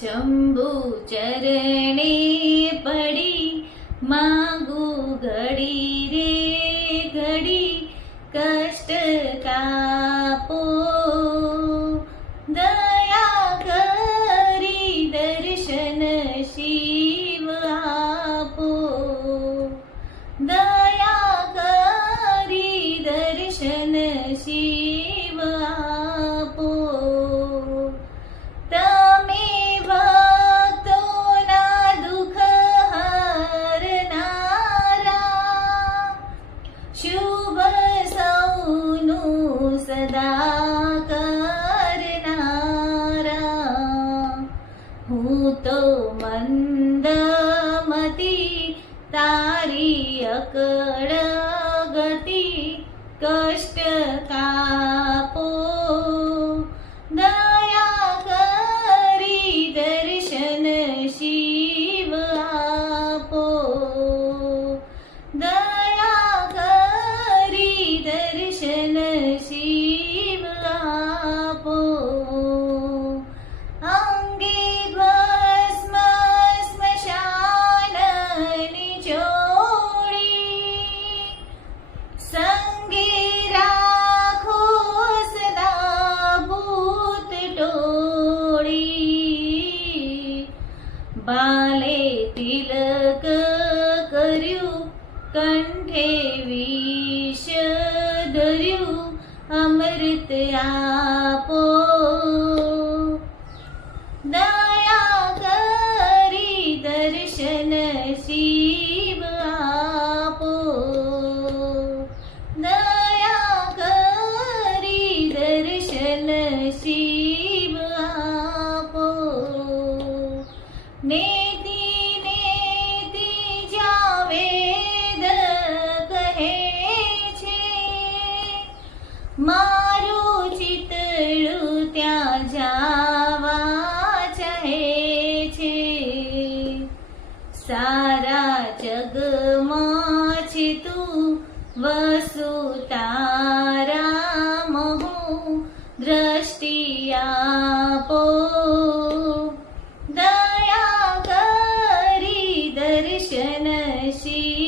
शंभू चरणे पड़ी मागू घड़ी रे घड़ी कष्ट कापो दया करी दर्शन शिव आपो दया करी दर्शन शिव आपो तमे भक्तोना दुख हरनारा शुभ सौनु सदा करनारा हूँ तो मंदमती तारी अकड़ गति कष्ट कापो दया करी दर्शन शिव आपो दया करी दर्शन शिव आपो अंगे भस्म स्मशाननी चोड़ी संगे राखो सदा भूत टोड़ी बाले तिलक कर्यु कंठे विष धर्यु अमृत आपो दया करी दर्शन शिव आपो दया करी दर्शन शिव आपो नेति नेति ज्या वेद कहे छे मारू चितळू त्या जावा चाहे छे सारा जगमां छे तू वसु तारा महु दृष्टि आपो दया करी दर्शन शिव